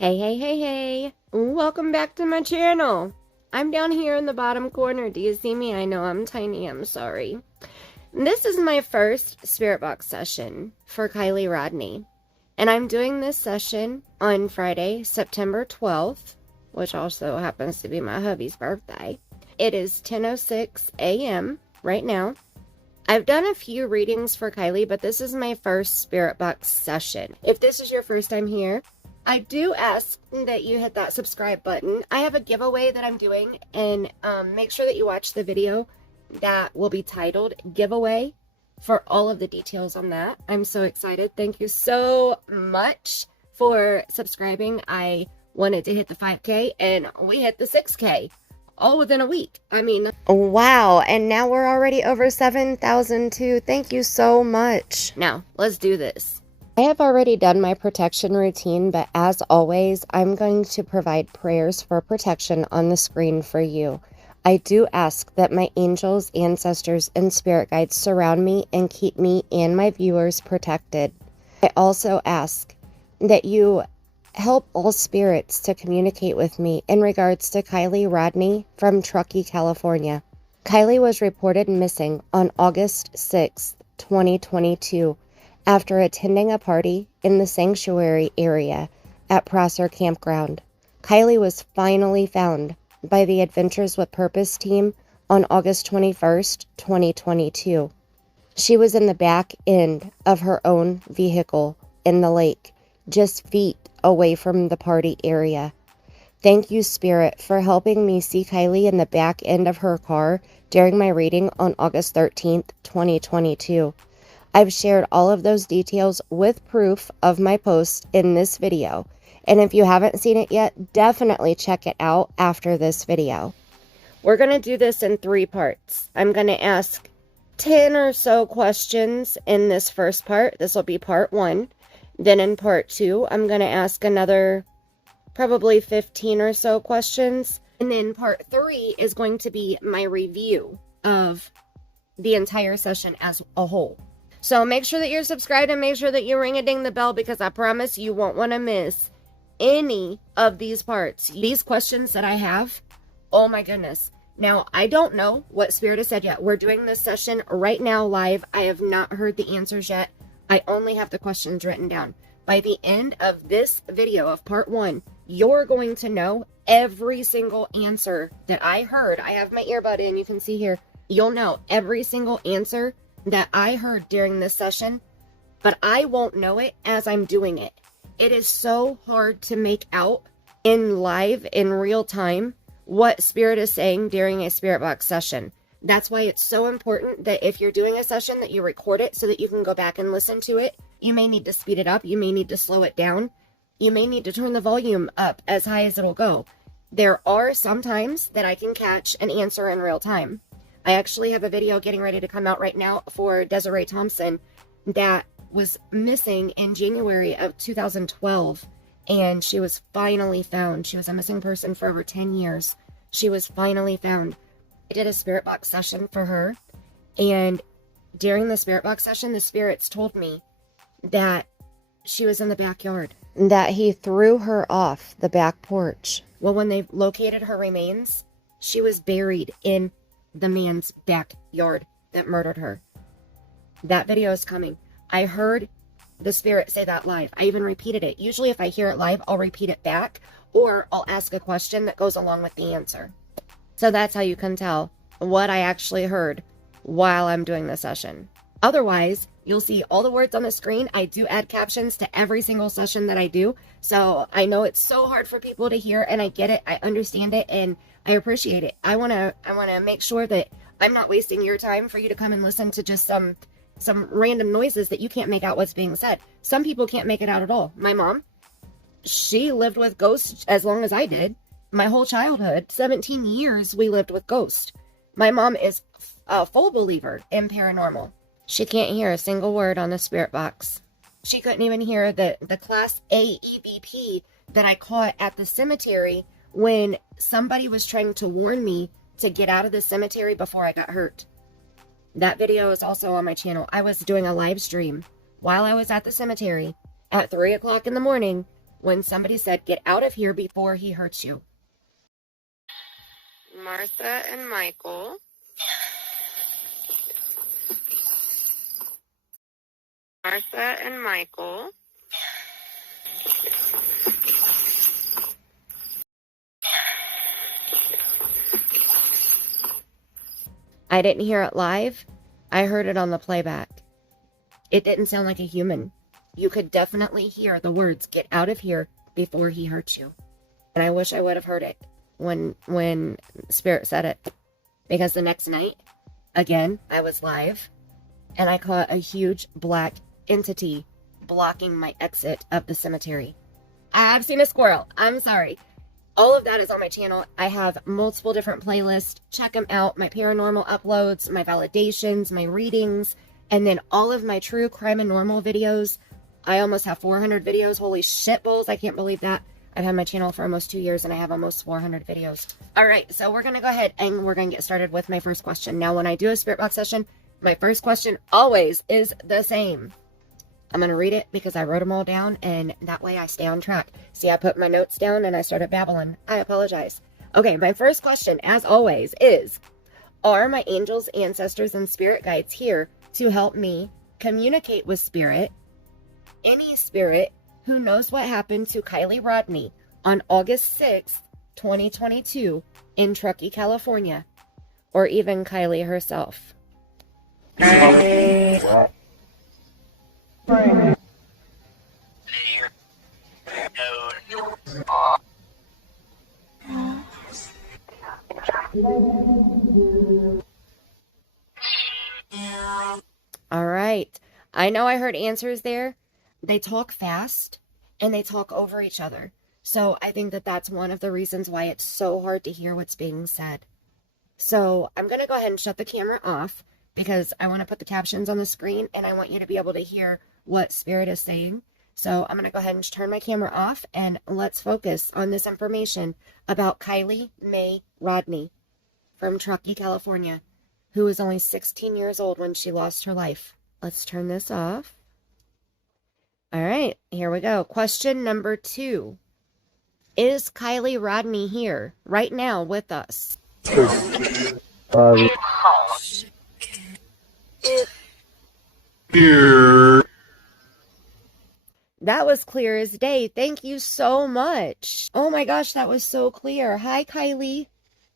Hey. Welcome back to my channel. I'm down here in the bottom corner. Do you see me? I know I'm tiny. I'm sorry. This is my first Spirit Box session for Kiely Rodni. And I'm doing this session on Friday, September 12th, which also happens to be my hubby's birthday. It is 10:06 a.m. right now. I've done a few readings for Kiely, but this is my first Spirit Box session. If this is your first time here, I do ask that you hit that subscribe button. I have a giveaway that I'm doing, and make sure that you watch the video that will be titled Giveaway for all of the details on that. I'm so excited. Thank you so much for subscribing. I wanted to hit the 5K, and we hit the 6K. All within a week. I mean, wow. And now we're already over 7,000 too. Thank you so much. Now, let's do this. I have already done my protection routine, but as always, I'm going to provide prayers for protection on the screen for you. I do ask that my angels, ancestors, and spirit guides surround me and keep me and my viewers protected. I also ask that you help all spirits to communicate with me in regards to Kiely Rodni from Truckee, California. Kiely was reported missing on August 6th, 2022, after attending a party in the sanctuary area at Prosser Campground. Kiely was finally found by the Adventures with Purpose team on August 21st, 2022. She was in the back end of her own vehicle in the lake, just feet away from the party area. Thank you, Spirit, for helping me see Kiely in the back end of her car during my reading on August 13th, 2022. I've shared all of those details with proof of my post in this video, and if you haven't seen it yet, definitely check it out after this video. We're going to do this in 3 parts. I'm going to ask 10 or so questions in this first part. This will be part 1. Then in part 2, I'm going to ask another probably 15 or so questions. And then part 3 is going to be my review of the entire session as a whole. So make sure that you're subscribed and make sure that you ring-a-ding the bell, because I promise you won't want to miss any of these parts. These questions that I have, oh my goodness. Now, I don't know what Spirit has said yet. We're doing this session right now live. I have not heard the answers yet. I only have the questions written down. By the end of this video of part 1, you're going to know every single answer that I heard. I have my earbud in, you can see here. You'll know every single answer that I heard during this session, but I won't know it as I'm doing it. It is so hard to make out in live, in real time, what Spirit is saying during a Spirit Box session. That's why it's so important that if you're doing a session that you record it so that you can go back and listen to it. You may need to speed it up. You may need to slow it down. You may need to turn the volume up as high as it'll go. There are some times that I can catch an answer in real time. I actually have a video getting ready to come out right now for Desiree Thompson that was missing in January of 2012. And she was finally found. She was a missing person for over 10 years. She was finally found. I did a Spirit Box session for her, and during the Spirit Box session, the spirits told me that she was in the backyard, that he threw her off the back porch. Well, when they located her remains, she was buried in the man's backyard that murdered her. That video is coming. I heard the spirit say that live. I even repeated it. Usually if I hear it live, I'll repeat it back, or I'll ask a question that goes along with the answer. So that's how you can tell what I actually heard while I'm doing the session. Otherwise, you'll see all the words on the screen. I do add captions to every single session that I do. So I know it's so hard for people to hear, and I get it. I understand it, and I appreciate it. I want to make sure that I'm not wasting your time for you to come and listen to just some random noises that you can't make out what's being said. Some people can't make it out at all. My mom, she lived with ghosts as long as I did. My whole childhood, 17 years, we lived with ghosts. My mom is a full believer in paranormal. She can't hear a single word on the Spirit Box. She couldn't even hear the Class A EVP that I caught at the cemetery when somebody was trying to warn me to get out of the cemetery before I got hurt. That video is also on my channel. I was doing a live stream while I was at the cemetery at 3 o'clock in the morning when somebody said, "Get out of here before he hurts you"? Martha and Michael. Martha and Michael. I didn't hear it live. I heard it on the playback. It didn't sound like a human. You could definitely hear the words, "Get out of here before he hurts you." And I wish I would have heard it when Spirit said it. Because the next night, again, I was live, and I caught a huge black entity blocking my exit of the cemetery. I've seen a squirrel. I'm sorry. All of that is on my channel. I have multiple different playlists. Check them out. My paranormal uploads, my validations, my readings, and then all of my true crime and normal videos. I almost have 400 videos. Holy shit balls. I can't believe that. I've had my channel for almost 2 years and I have almost 400 videos. All right, so we're going to go ahead and we're going to get started with my first question. Now, when I do a spirit box session, my first question always is the same. I'm going to read it because I wrote them all down, and that way I stay on track. See, I put my notes down and I started babbling. I apologize. Okay, my first question, as always, is, are my angels, ancestors, and spirit guides here to help me communicate with spirit, any spirit who knows what happened to Kiely Rodni on August 6th, 2022 in Truckee, California, or even Kiely herself? All right. I know I heard answers there. They talk fast and they talk over each other. So I think that that's one of the reasons why it's so hard to hear what's being said. So I'm going to go ahead and shut the camera off because I want to put the captions on the screen and I want you to be able to hear what Spirit is saying. So I'm going to go ahead and turn my camera off and let's focus on this information about Kiely Mae Rodni from Truckee, California, who was only 16 years old when she lost her life. Let's turn this off. All right, here we go. Question number 2. Is Kiely Rodni here right now with us? That was clear as day. Thank you so much. Oh my gosh, that was so clear. Hi, Kiely.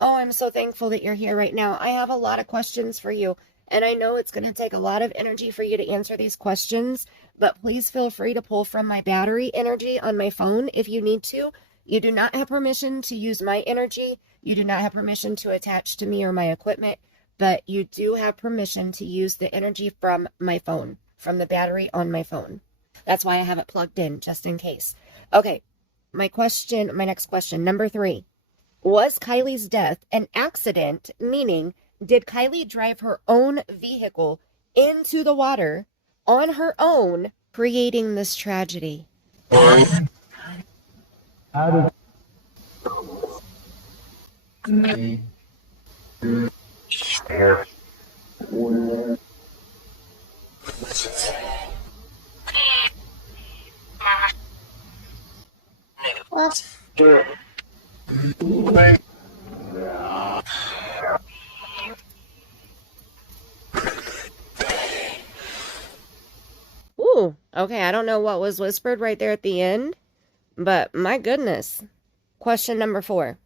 Oh, I'm so thankful that you're here right now. I have a lot of questions for you, and I know it's going to take a lot of energy for you to answer these questions, but please feel free to pull from my battery energy on my phone if you need to. You do not have permission to use my energy. You do not have permission to attach to me or my equipment, but you do have permission to use the energy from my phone, from the battery on my phone. That's why I have it plugged in, just in case. Okay, my next question, number 3. Was Kiely's death an accident? Meaning, did Kiely drive her own vehicle into the water on her own, creating this tragedy? Ooh, okay, I don't know what was whispered right there at the end, but my goodness. Question number 4.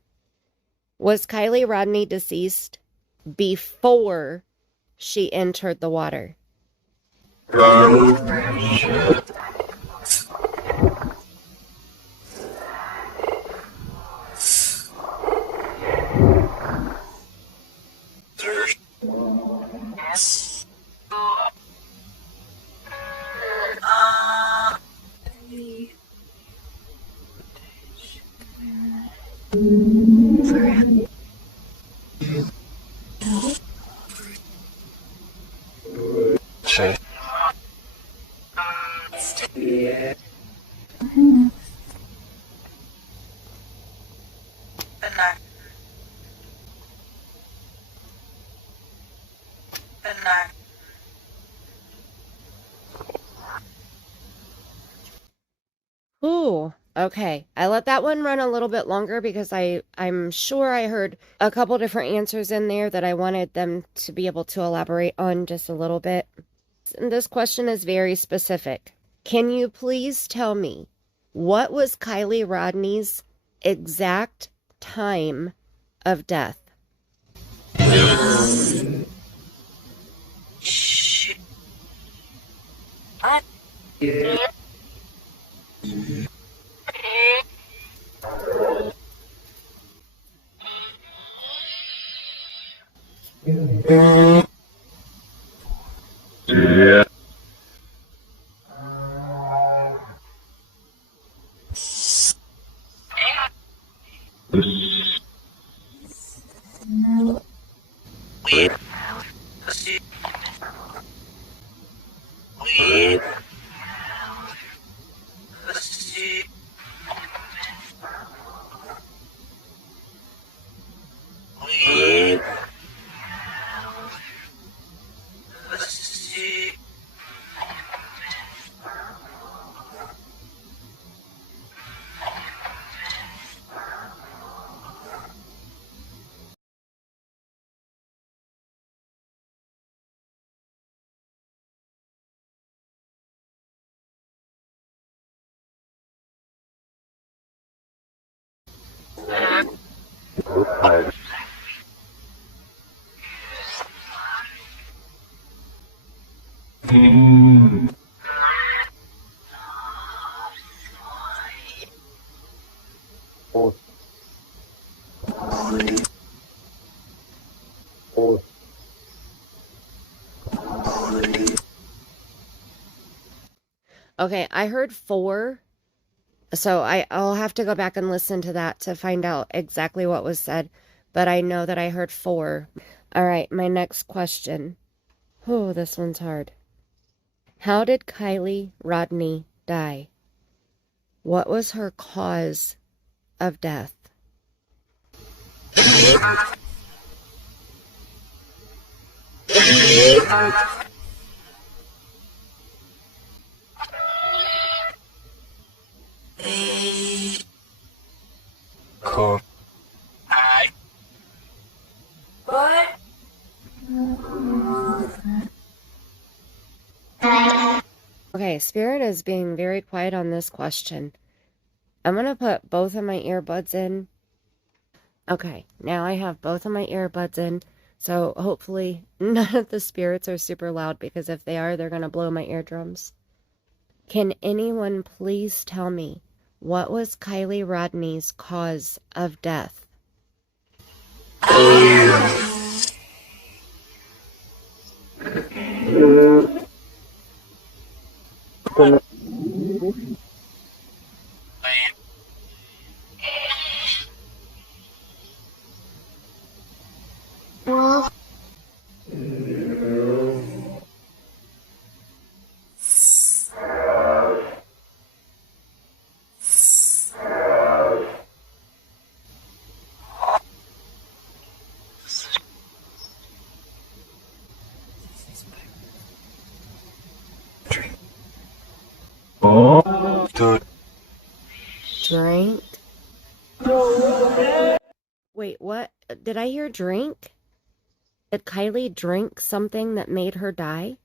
Was Kiely Rodni deceased before she entered the water? Ooh, Okay, I let that one run a little bit longer because I'm sure I heard a couple different answers in there that I wanted them to be able to elaborate on just a little bit. And this question is very specific. Can you please tell me what was Kiely Rodni's exact time of death? Okay, I heard 4, so I'll have to go back and listen to that to find out exactly what was said, but I know that I heard 4. All right, my next question. Oh, this one's hard. How did Kiely Rodni die? What was her cause of death? Okay, Spirit is being very quiet on this question. I'm going to put both of my earbuds in. Okay, now I have both of my earbuds in, so hopefully none of the spirits are super loud, because if they are, they're going to blow my eardrums. Can anyone please tell me what was Kiely Rodni's cause of death? Drink? Wait, what? Did I hear drink? Did Kiely drink something that made her die?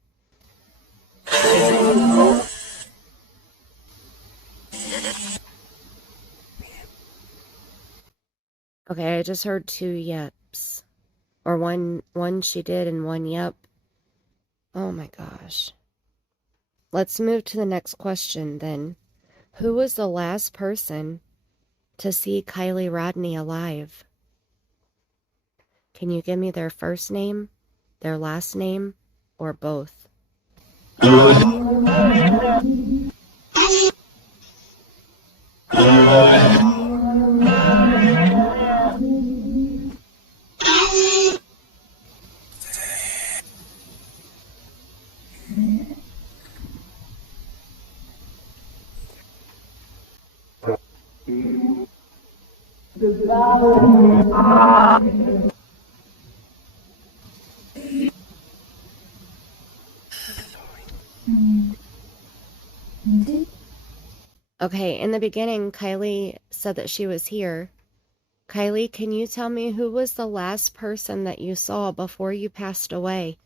Okay, I just heard 2 yeps. Or one she did and 1 yep. Oh my gosh. Let's move to the next question then. Who was the last person to see Kiely Rodni alive? Can you give me their first name, their last name, or both? Okay, in the beginning, Kiely said that she was here. Kiely, can you tell me who was the last person that you saw before you passed away?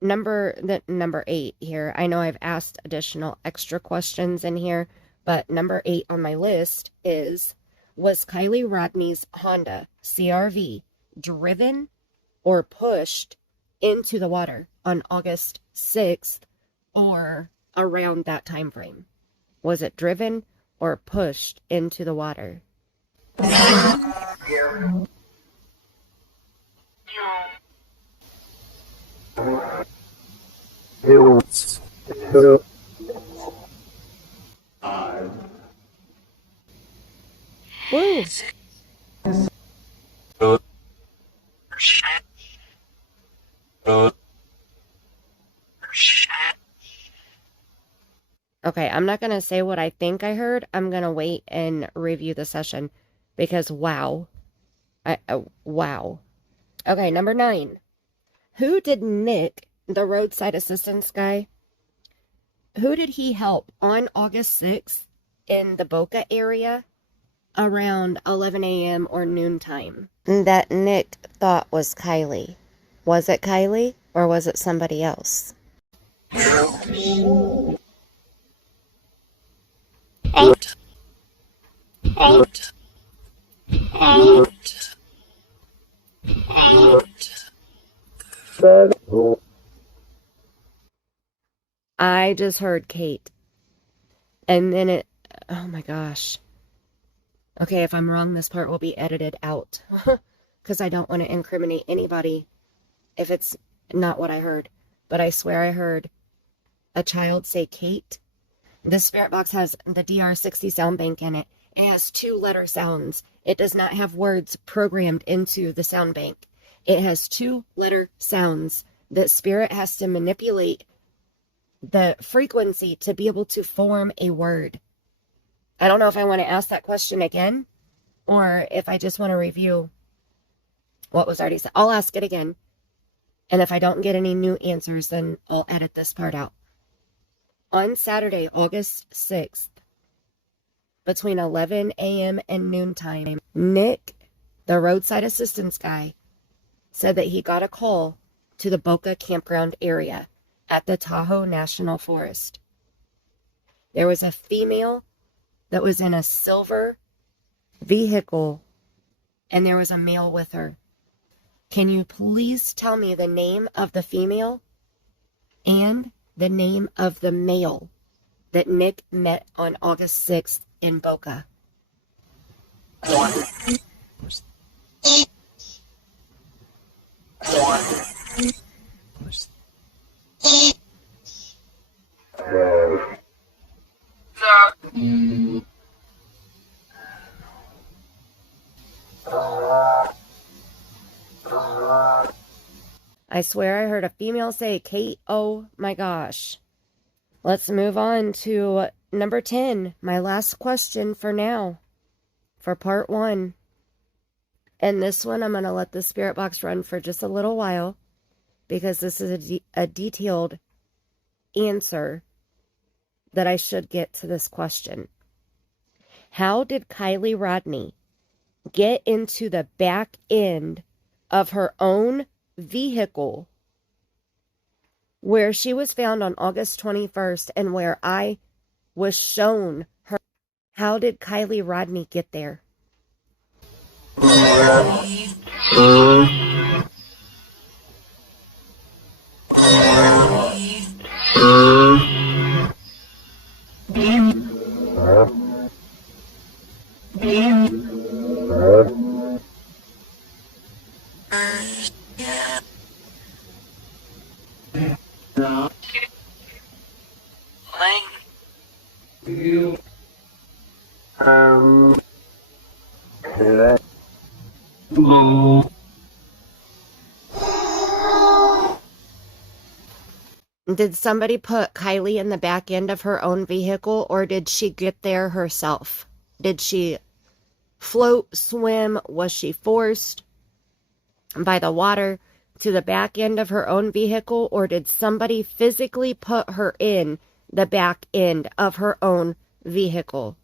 Number 8 here. I know I've asked additional extra questions in here, but number 8 on my list is, was Kiely Rodni's Honda CRV driven or pushed into the water on August 6th or around that time frame? Was it driven or pushed into the water? Woo! Okay, I'm not going to say what I think I heard. I'm going to wait and review the session because wow. Wow. Okay, number 9. Who did Nick, the roadside assistance guy, who did he help on August 6th in the Boca area around 11 a.m. or noontime that Nick thought was Kiely? Was it Kiely or was it somebody else? I just heard Kate. And then oh my gosh. Okay, if I'm wrong, this part will be edited out. Because I don't want to incriminate anybody if it's not what I heard. But I swear I heard a child say Kate. This spirit box has the DR60 sound bank in it. It has 2-letter sounds. It does not have words programmed into the sound bank. It has 2-letter sounds that spirit has to manipulate the frequency to be able to form a word. I don't know if I want to ask that question again or if I just want to review what was already said. I'll ask it again. And if I don't get any new answers, then I'll edit this part out. On Saturday, August 6th, between 11 a.m. and noontime, Nick, the roadside assistance guy, said that he got a call to the Boca campground area at the Tahoe National Forest. There was a female that was in a silver vehicle, and there was a male with her. Can you please tell me the name of the female and the name of the male that Nick met on August 6th in Boca? I swear I heard a female say Kate. Oh my gosh. Let's move on to number 10. My last question for now, for part 1. And this one, I'm going to let the spirit box run for just a little while because this is a detailed answer that I should get to this question. How did Kiely Rodni get into the back end of her own vehicle where she was found on August 21st and where I was shown her? How did Kiely Rodni get there? Did somebody put Kiely in the back end of her own vehicle, or did she get there herself? Did she float, swim? Was she forced by the water to the back end of her own vehicle, or did somebody physically put her in the back end of her own vehicle?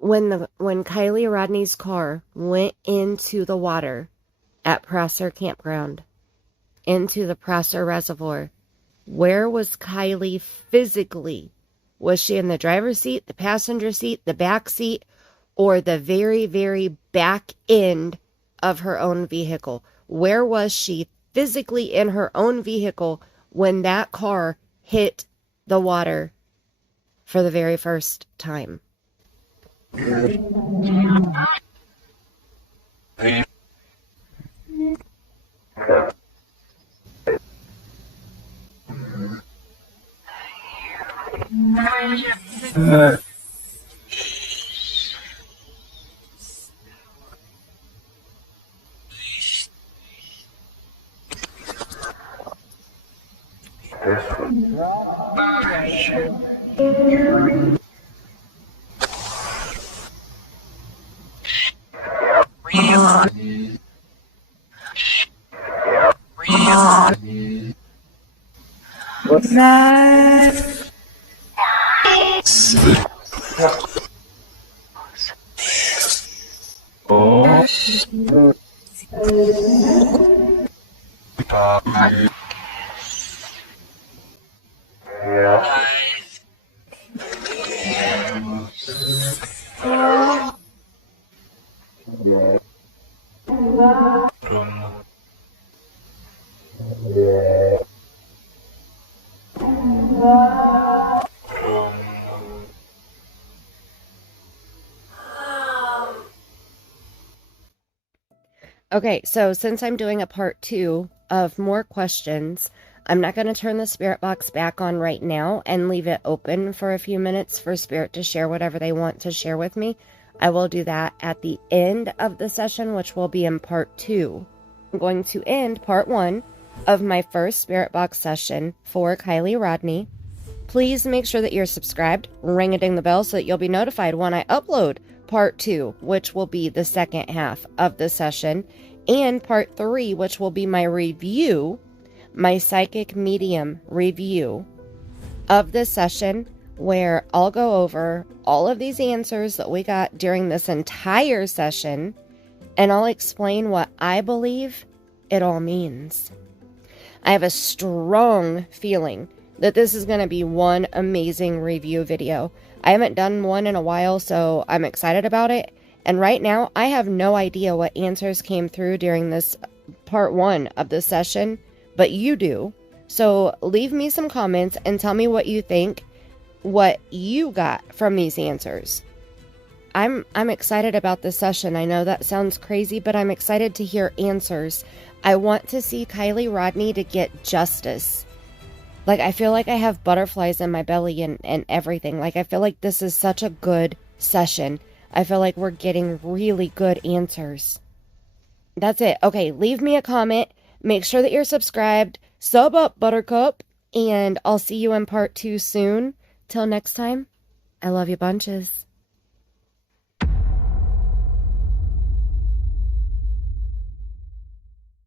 When Kiely Rodni's car went into the water at Prosser Campground, into the Prosser Reservoir, where was Kiely physically? Was she in the driver's seat, the passenger seat, the back seat, or the very, very back end of her own vehicle? Where was she physically in her own vehicle when that car hit the water for the very first time? Okay, so since I'm doing a part 2 of more questions, I'm not going to turn the spirit box back on right now and leave it open for a few minutes for spirit to share whatever they want to share with me. I will do that at the end of the session, which will be in part 2. I'm going to end part 1 of my first spirit box session for Kiely Rodni. Please make sure that you're subscribed, ring-a-ding the bell so that you'll be notified when I upload part 2, which will be the second half of the session, and part 3, which will be my review, my psychic medium review of this session, where I'll go over all of these answers that we got during this entire session, and I'll explain what I believe it all means. I have a strong feeling that this is going to be one amazing review video. I haven't done one in a while, so I'm excited about it. And right now, I have no idea what answers came through during this part 1 of the session, but you do. So leave me some comments and tell me what you think, what you got from these answers. I'm excited about this session. I know that sounds crazy, but I'm excited to hear answers. I want to see Kiely Rodni to get justice. Like, I feel like I have butterflies in my belly and everything. Like, I feel like this is such a good session. I feel like we're getting really good answers. That's it. Okay, leave me a comment. Make sure that you're subscribed. Sub up, Buttercup. And I'll see you in part 2 soon. Till next time, I love you bunches.